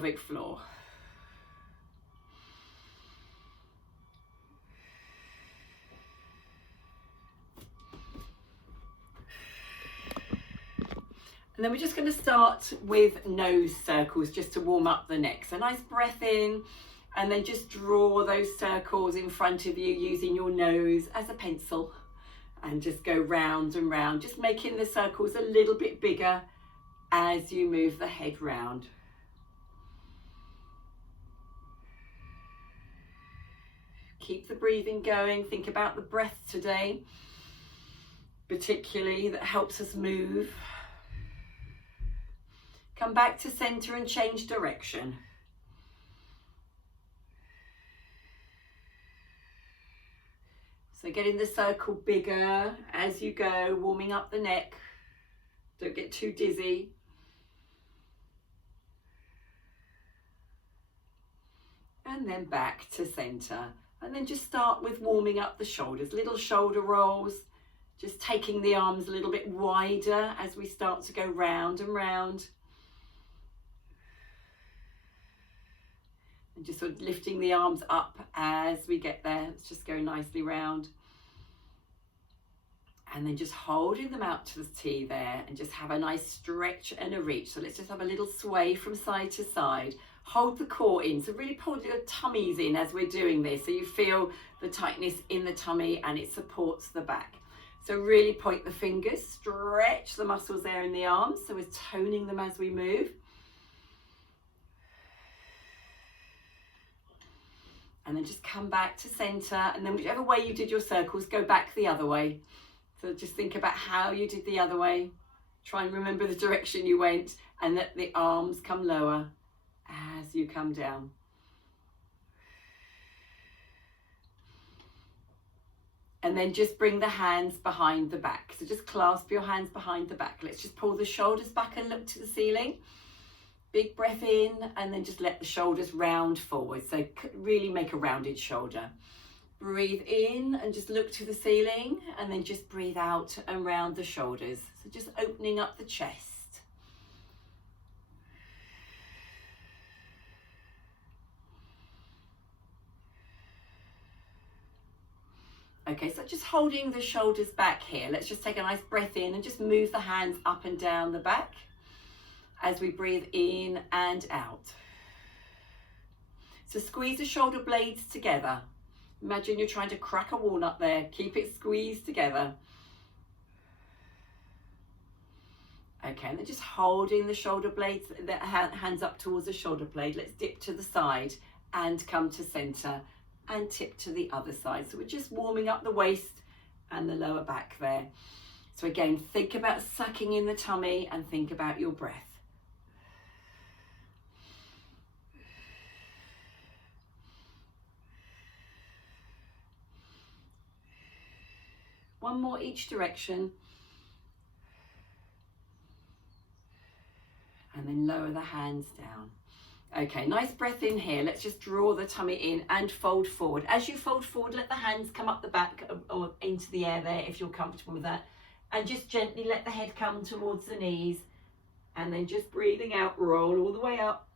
pelvic floor. And then we're just going to start with nose circles just to warm up the neck. So nice breath in, and then just draw those circles in front of you using your nose as a pencil, and just go round and round, just making the circles a little bit bigger as you move the head round. Keep the breathing going. Think about the breath today, particularly, that helps us move. Come back to center and change direction. So getting the circle bigger as you go, warming up the neck. Don't get too dizzy. And then back to center. And then just start with warming up the shoulders, little shoulder rolls, just taking the arms a little bit wider as we start to go round and round. And just sort of lifting the arms up as we get there. Let's just go nicely round. And then just holding them out to the T there, and just have a nice stretch and a reach. So let's just have a little sway from side to side. Hold the core in, so really pull your tummies in as we're doing this, so you feel the tightness in the tummy and it supports the back. So really point the fingers, stretch the muscles there in the arms, so we're toning them as we move. And then just come back to center, and then whichever way you did your circles, go back the other way. So just think about how you did the other way. Try and remember the direction you went, and let the arms come lower as you come down. And then just bring the hands behind the back. So just clasp your hands behind the back. Let's just pull the shoulders back and look to the ceiling. Big breath in, and then just let the shoulders round forward. So really make a rounded shoulder. Breathe in and just look to the ceiling, and then just breathe out and round the shoulders. So just opening up the chest. Okay, so just holding the shoulders back here. Let's just take a nice breath in and just move the hands up and down the back as we breathe in and out. So squeeze the shoulder blades together. Imagine you're trying to crack a walnut there. Keep it squeezed together. Okay, and then just holding the shoulder blades, the hands up towards the shoulder blade. Let's dip to the side and come to center and tip to the other side. So we're just warming up the waist and the lower back there. So again, think about sucking in the tummy and think about your breath. One more each direction. And then lower the hands down. Okay, nice breath in here. Let's just draw the tummy in and fold forward. As you fold forward, let the hands come up the back or into the air there if you're comfortable with that. And just gently let the head come towards the knees. And then just breathing out, roll all the way up.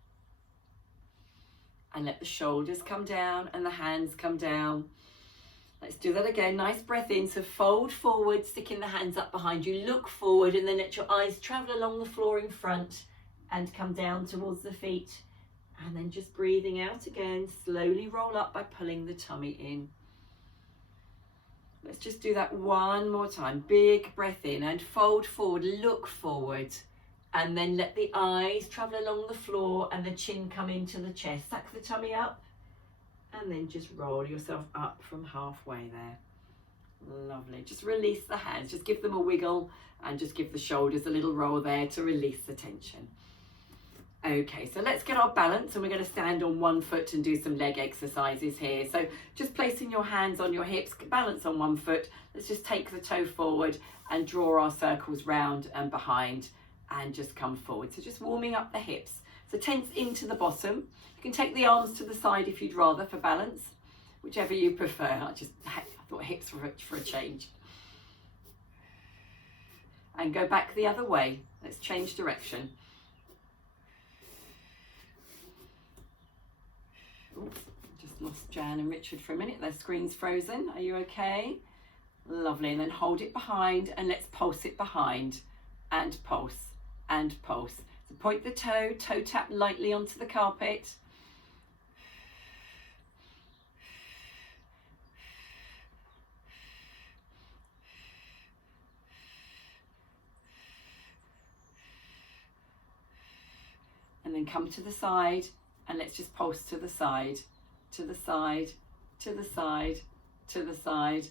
And let the shoulders come down and the hands come down. Let's do that again. Nice breath in. So fold forward, sticking the hands up behind you. Look forward, and then let your eyes travel along the floor in front and come down towards the feet. And then just breathing out again. Slowly roll up by pulling the tummy in. Let's just do that one more time. Big breath in and fold forward. Look forward. And then let the eyes travel along the floor and the chin come into the chest. Suck the tummy up. And then just roll yourself up from halfway there. Lovely. Just release the hands. Just give them a wiggle and just give the shoulders a little roll there to release the tension. Okay, so let's get our balance, and we're going to stand on one foot and do some leg exercises here. So just placing your hands on your hips, balance on one foot. Let's just take the toe forward and draw our circles round and behind and just come forward. So just warming up the hips. So tense into the bottom. You can take the arms to the side if you'd rather for balance, whichever you prefer. I thought hips for a change. And go back the other way. Let's change direction. lost Jan and Richard for a minute. Their screen's frozen. Are you okay? Lovely. And then hold it behind and let's pulse it behind and pulse and pulse. So point the toe tap lightly onto the carpet. And then come to the side and let's just pulse to the side, to the side, to the side, to the side,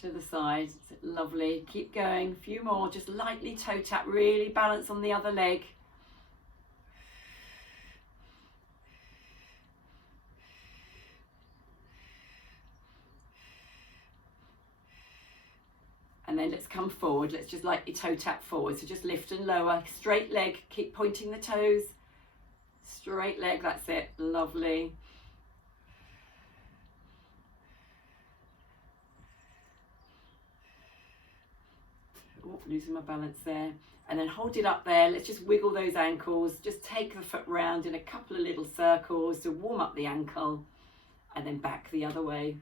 to the side. Lovely. Keep going. A few more. Just lightly toe tap. Really balance on the other leg. And then let's come forward. Let's just lightly toe tap forward. So just lift and lower. Straight leg. Keep pointing the toes. Straight leg. That's it. Lovely. Oh, losing my balance there. And then hold it up there. Let's just wiggle those ankles. Just take the foot round in a couple of little circles to warm up the ankle. And then back the other way.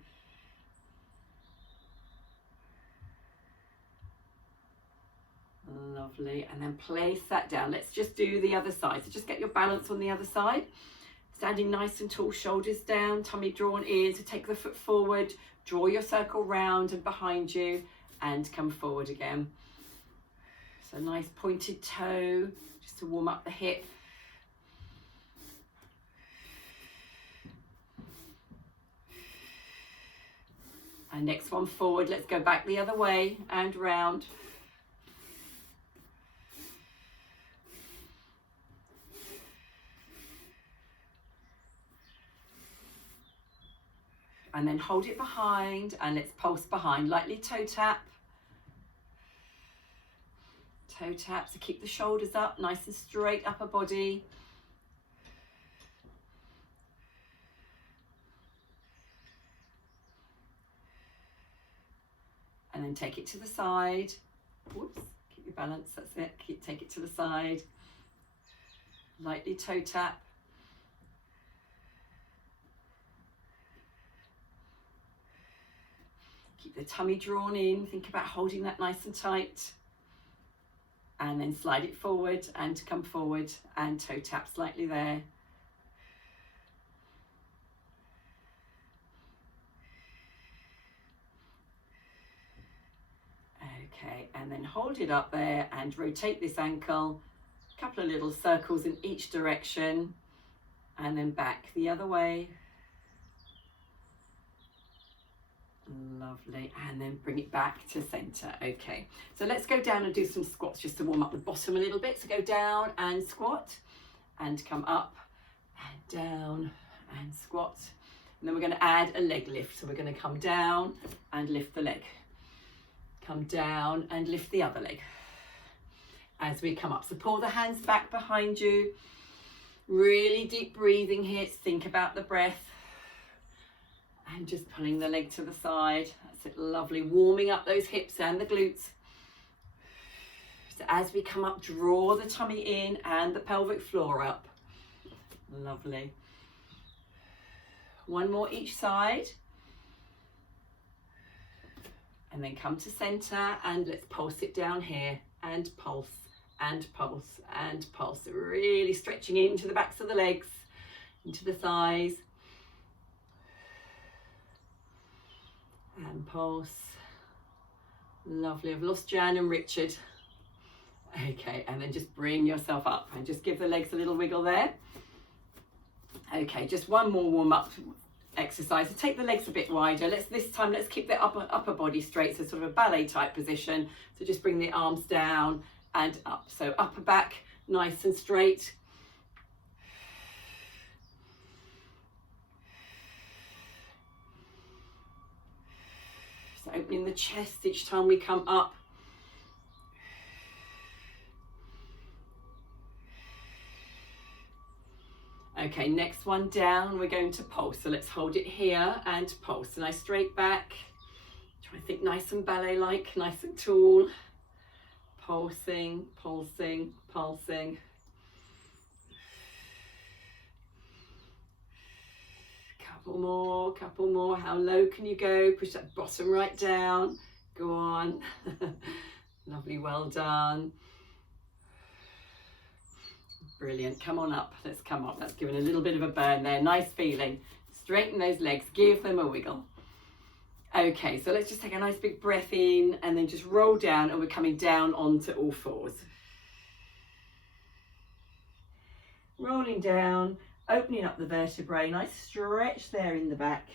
Lovely. And then place that down. Let's just do the other side. So just get your balance on the other side. Standing nice and tall, shoulders down, tummy drawn in. So take the foot forward, draw your circle round and behind you and come forward again. So nice pointed toe just to warm up the hip. And next one forward. Let's go back the other way and round. And then hold it behind and let's pulse behind. Lightly toe tap. Toe tap, so keep the shoulders up, nice and straight, upper body. And then take it to the side. Whoops, keep your balance, that's it. Take it to the side. Lightly toe tap. Keep the tummy drawn in, think about holding that nice and tight. And then slide it forward and come forward and toe tap slightly there. Okay, and then hold it up there and rotate this ankle. A couple of little circles in each direction and then back the other way. Lovely. And then bring it back to center. Okay, so let's go down and do some squats just to warm up the bottom a little bit. So go down and squat and come up and down and squat. And then we're going to add a leg lift. So we're going to come down and lift the leg. Come down and lift the other leg. As we come up. So pull the hands back behind you. Really deep breathing here. Think about the breath. And just pulling the leg to the side. That's it, lovely. Warming up those hips and the glutes. So as we come up, draw the tummy in and the pelvic floor up. Lovely. One more each side. And then come to center and let's pulse it down here. And pulse and pulse and pulse. Really stretching into the backs of the legs, into the thighs. And pulse. Lovely. I've lost Jan and Richard. Okay, and then just bring yourself up and just give the legs a little wiggle there. Okay, just one more warm up exercise. So take the legs a bit wider. This time let's keep the upper body straight, so sort of a ballet type position. So just bring the arms down and up. So upper back nice and straight. So opening the chest each time we come up. Okay, next one down, we're going to pulse. So let's hold it here and pulse. Nice straight back. Try to think nice and ballet-like, nice and tall. Pulsing, pulsing, pulsing. Come Couple more. How low can you go? Push that bottom right down. Go on. Lovely, well done. Brilliant, come on up, let's come up. That's given a little bit of a burn there, nice feeling. Straighten those legs, give them a wiggle. Okay, so let's just take a nice big breath in and then just roll down, and we're coming down onto all fours. Rolling down, opening up the vertebrae, nice stretch there in the back.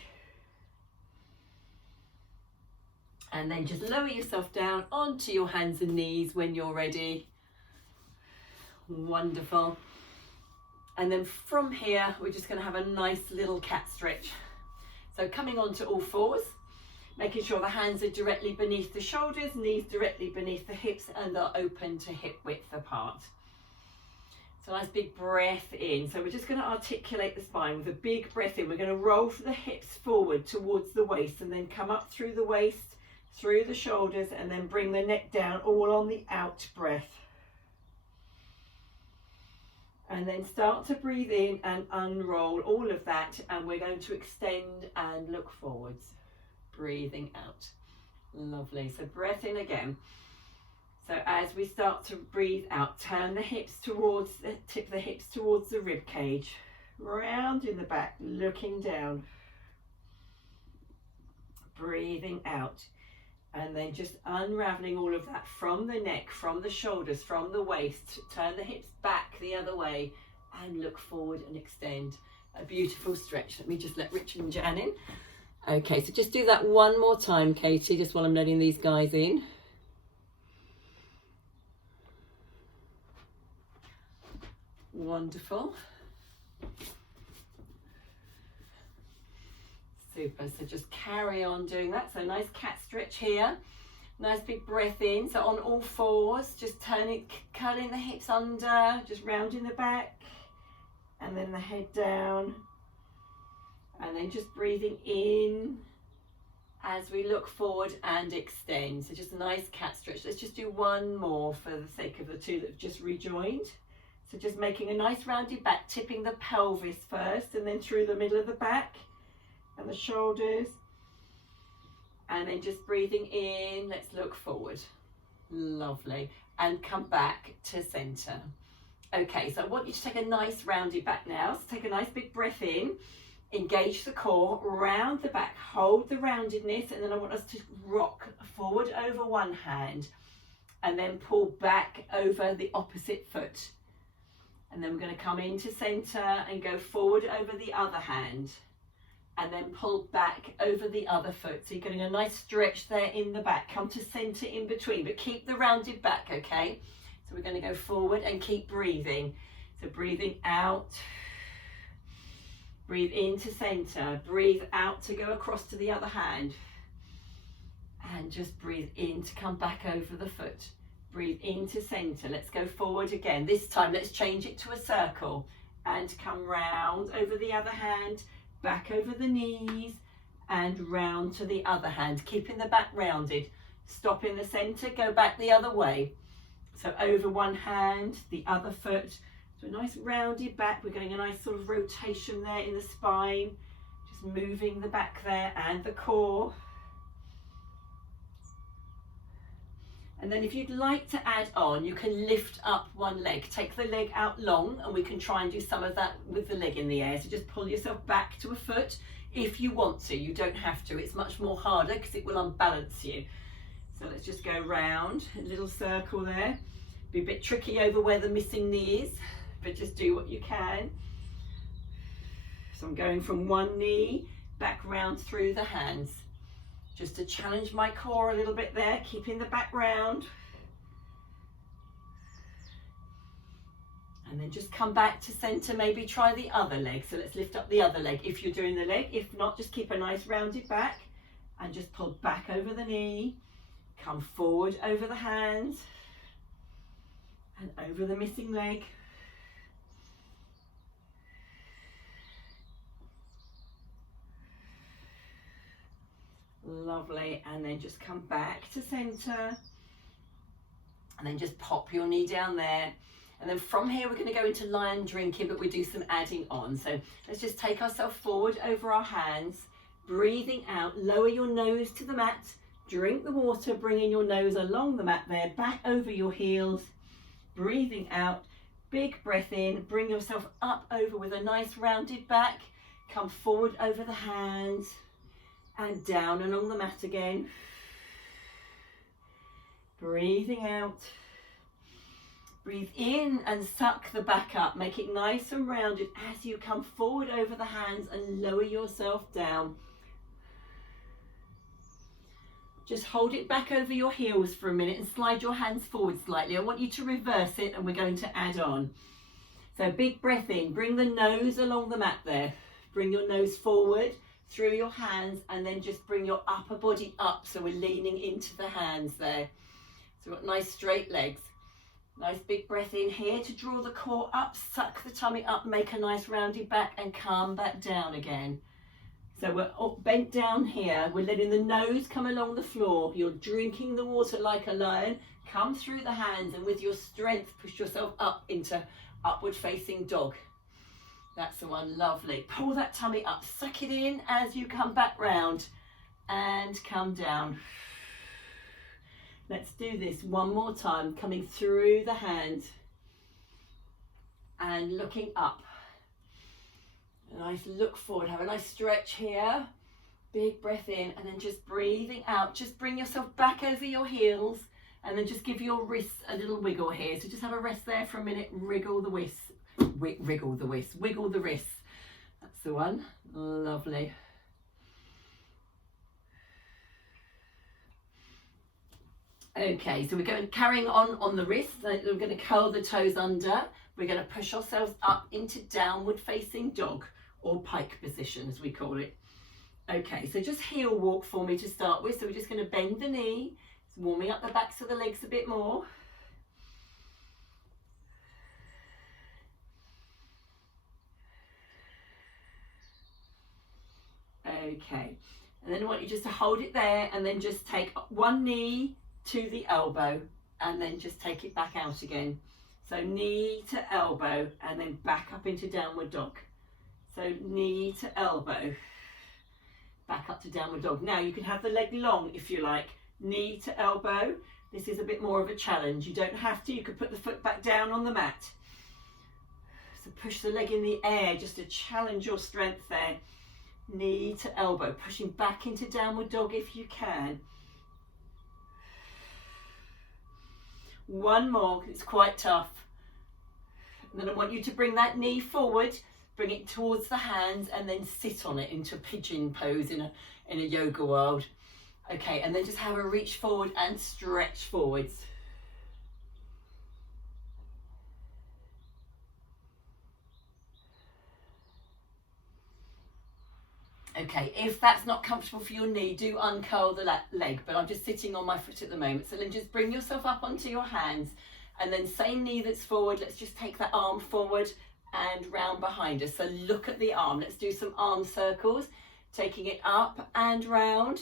And then just lower yourself down onto your hands and knees when you're ready. Wonderful. And then from here, we're just going to have a nice little cat stretch. So coming onto all fours, making sure the hands are directly beneath the shoulders, knees directly beneath the hips, and are open to hip width apart. So nice big breath in. So we're just going to articulate the spine with a big breath in. We're going to roll the hips forward towards the waist, and then come up through the waist, through the shoulders, and then bring the neck down, all on the out breath. And then start to breathe in and unroll all of that, and we're going to extend and look forwards. Breathing out. Lovely. So breath in again. So as we start to breathe out, turn the hips towards tip the hips towards the rib cage, round in the back, looking down. Breathing out. And then just unraveling all of that from the neck, from the shoulders, from the waist. Turn the hips back the other way and look forward and extend. A beautiful stretch. Let me just let Richard and Jan in. Okay, so just do that one more time, Katie, just while I'm letting these guys in. Wonderful. Super, so just carry on doing that. So nice cat stretch here. Nice big breath in. So on all fours, just curling the hips under, just rounding the back, and then the head down. And then just breathing in as we look forward and extend. So just a nice cat stretch. Let's just do one more for the sake of the two that have just rejoined. So just making a nice rounded back, tipping the pelvis first, and then through the middle of the back and the shoulders, and then just breathing in. Let's look forward. Lovely. And come back to center. Okay, so I want you to take a nice rounded back now. So take a nice big breath in, engage the core, round the back, hold the roundedness, and then I want us to rock forward over one hand and then pull back over the opposite foot. And then we're going to come into center and go forward over the other hand, and then pull back over the other foot. So you're getting a nice stretch there in the back. Come to center in between, but keep the rounded back, okay? So we're going to go forward and keep breathing. So breathing out, breathe into center, breathe out to go across to the other hand, and just breathe in to come back over the foot. Breathe into center. Let's go forward again. This time let's change it to a circle and come round over the other hand, back over the knees, and round to the other hand, keeping the back rounded. Stop in the center, go back the other way. So over one hand, the other foot. So a nice rounded back. We're getting a nice sort of rotation there in the spine, just moving the back there and the core. And then if you'd like to add on, you can lift up one leg. Take the leg out long, and we can try and do some of that with the leg in the air. So just pull yourself back to a foot if you want to. You don't have to. It's much more harder because it will unbalance you. So let's just go round, a little circle there. Be a bit tricky over where the missing knee is, but just do what you can. So I'm going from one knee back round through the hands, just to challenge my core a little bit there, keeping the back round. And then just come back to center, maybe try the other leg. So let's lift up the other leg if you're doing the leg. If not, just keep a nice rounded back and just pull back over the knee, come forward over the hands and over the missing leg. Lovely. And then just come back to center, and then just pop your knee down there, And then from here, we're going to go into lion drinking, but we do some adding on. So let's just take ourselves forward over our hands, breathing out, lower your nose to the mat, drink the water, bringing your nose along the mat there, back over your heels, breathing out, big breath in, bring yourself up over with a nice rounded back, come forward over the hands and down along the mat again. Breathing out. Breathe in and suck the back up. Make it nice and rounded as you come forward over the hands and lower yourself down. Just hold it back over your heels for a minute and slide your hands forward slightly. I want you to reverse it and we're going to add on. So big breath in. Bring the nose along the mat there. Bring your nose forward through your hands and then just bring your upper body up. So we're leaning into the hands there. So we've got nice straight legs. Nice big breath in here to draw the core up, suck the tummy up, make a nice rounded back and come back down again. So we're bent down here, we're letting the nose come along the floor. You're drinking the water like a lion. Come through the hands and with your strength, push yourself up into upward facing dog. That's the one, lovely. Pull that tummy up, suck it in as you come back round and come down. Let's do this one more time, coming through the hands and looking up. A nice look forward, have a nice stretch here. Big breath in and then just breathing out. Just bring yourself back over your heels and then just give your wrists a little wiggle here. So just have a rest there for a minute, wriggle the wrists. Wiggle the wrists, wiggle the wrists. That's the one, lovely. Okay, so we're going carrying on the wrists. We're going to curl the toes under. We're going to push ourselves up into downward facing dog or pike position as we call it. Okay, so just heel walk for me to start with. So we're just going to bend the knee, warming up the backs of the legs a bit more. Okay, and then I want you just to hold it there and then just take one knee to the elbow and then just take it back out again. So knee to elbow and then back up into downward dog. So knee to elbow, back up to downward dog. Now you can have the leg long if you like, knee to elbow. This is a bit more of a challenge. You don't have to, you could put the foot back down on the mat. So push the leg in the air just to challenge your strength there. Knee to elbow, pushing back into downward dog if you can. One more, it's quite tough. And then I want you to bring that knee forward, bring it towards the hands and then sit on it into a pigeon pose in a yoga world. Okay, and then just have a reach forward and stretch forwards. Okay, if that's not comfortable for your knee, do uncurl the leg, but I'm just sitting on my foot at the moment. So then just bring yourself up onto your hands and then same knee that's forward, let's just take that arm forward and round behind us. So look at the arm, let's do some arm circles, taking it up and round.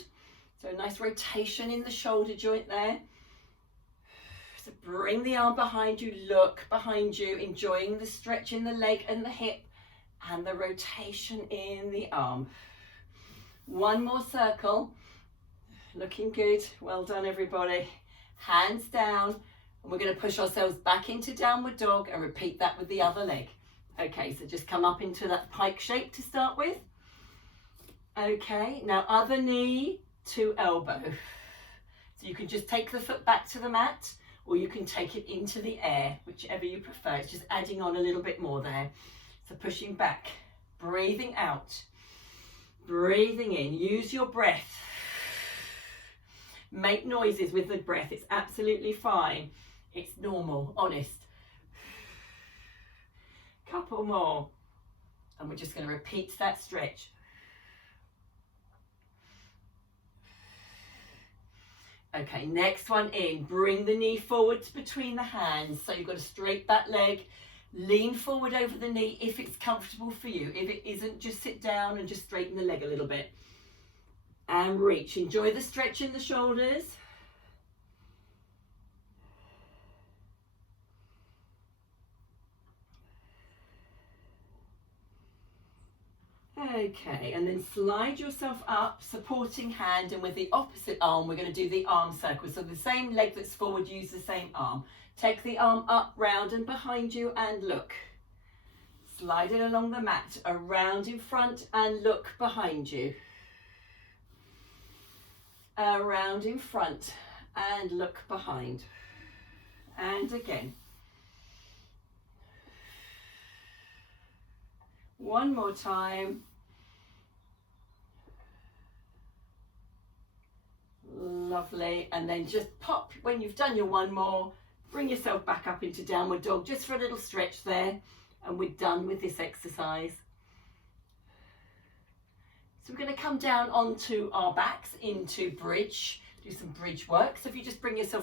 So a nice rotation in the shoulder joint there. So bring the arm behind you, look behind you, enjoying the stretch in the leg and the hip and the rotation in the arm. One more circle, looking good, well done everybody. Hands down, and we're going to push ourselves back into downward dog and repeat that with the other leg. Okay, so just come up into that pike shape to start with. Okay, now other knee to elbow. So you can just take the foot back to the mat or you can take it into the air, whichever you prefer. It's just adding on a little bit more there. So pushing back, breathing out, breathing in, use your breath. Make noises with the breath, it's absolutely fine. It's normal, honest. Couple more. And we're just going to repeat that stretch. Okay, next one in. Bring the knee forward between the hands. So you've got a straight back leg. Lean forward over the knee if it's comfortable for you. If it isn't, just sit down and just straighten the leg a little bit. And reach. Enjoy the stretch in the shoulders. Okay, and then slide yourself up, supporting hand, and with the opposite arm, we're going to do the arm circle. So the same leg that's forward, use the same arm. Take the arm up, round and behind you and look. Slide it along the mat, around in front and look behind you. Around in front and look behind. And again. One more time. Lovely. And then just pop, when you've done your one more, bring yourself back up into downward dog just for a little stretch there. And we're done with this exercise. So we're going to come down onto our backs into bridge, do some bridge work. So if you just bring yourself